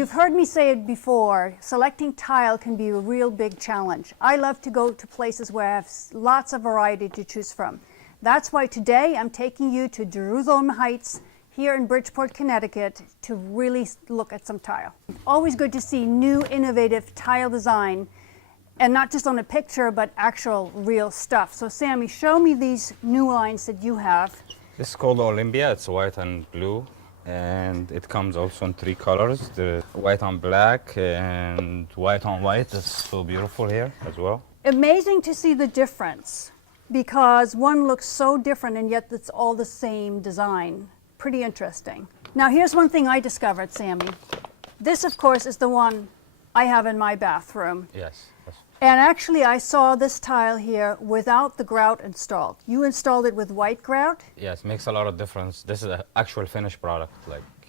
You've heard me say it before, selecting tile can be a real big challenge. I love to go to places where I have lots of variety to choose from. That's why today I'm taking you to Jerusalem Heights here in Bridgeport, Connecticut to really look at some tile. Always good to see new innovative tile design, and not just on a picture but actual real stuff. So Sammy, show me these new lines that you have. This is called Olympia. It's white and blue, and it comes also in 3 colors. The white on black and white on white is so beautiful here as well. Amazing to see the difference, because one looks so different and yet it's all the same design. Pretty interesting. Now here's one thing I discovered, Sammy. This, of course, is the one I have in my bathroom. Yes. And actually I saw this tile here without the grout installed. You installed it with white grout? Yes, makes a lot of difference. This is an actual finished product.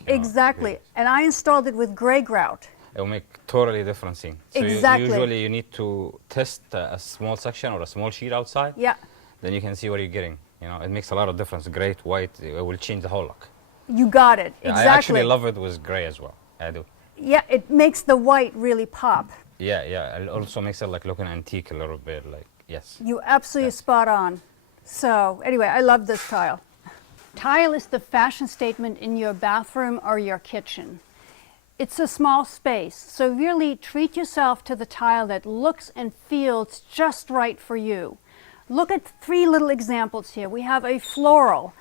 Exactly. And I installed it with gray grout. It will make totally different scene. So exactly. Usually you need to test a small section or a small sheet outside. Yeah. Then you can see what you're getting. It makes a lot of difference. Gray, white, it will change the whole look. You got it. Yeah, exactly. I actually love it with gray as well. I do. Yeah, it makes the white really pop. Yeah. It also makes it looking antique a little bit. Yes. You absolutely spot on. So anyway, I love this tile. Tile is the fashion statement in your bathroom or your kitchen. It's a small space, so really treat yourself to the tile that looks and feels just right for you. Look at 3 little examples here. We have a floral,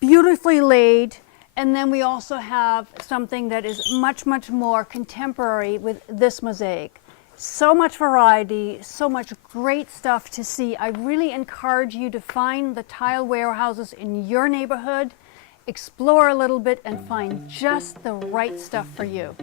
beautifully laid, and then we also have something that is much, much more contemporary with this mosaic. So much variety, so much great stuff to see. I really encourage you to find the tile warehouses in your neighborhood, explore a little bit, and find just the right stuff for you.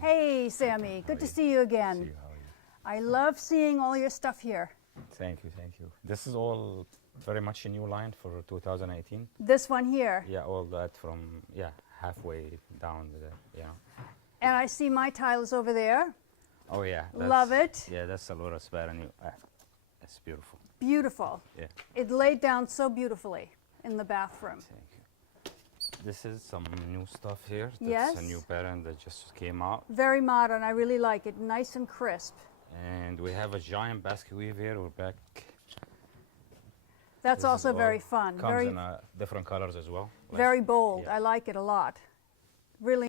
Hey, Sammy, good to see you again. I love seeing all your stuff here. Thank you. This is all very much a new line for 2018. This one here. Yeah, all that from halfway down there. And I see my tiles over there. Oh yeah. Love it. Yeah, that's a lot of spare and it's beautiful. Beautiful. Yeah. It laid down so beautifully in the bathroom. Thank you. This is some new stuff here. Yes. That's a new pattern that just came out. Very modern. I really like it. Nice and crisp. And we have a giant basket weave here. We're back. That's also very fun. Comes in different colors as well. Very bold. Yeah. I like it a lot. Really.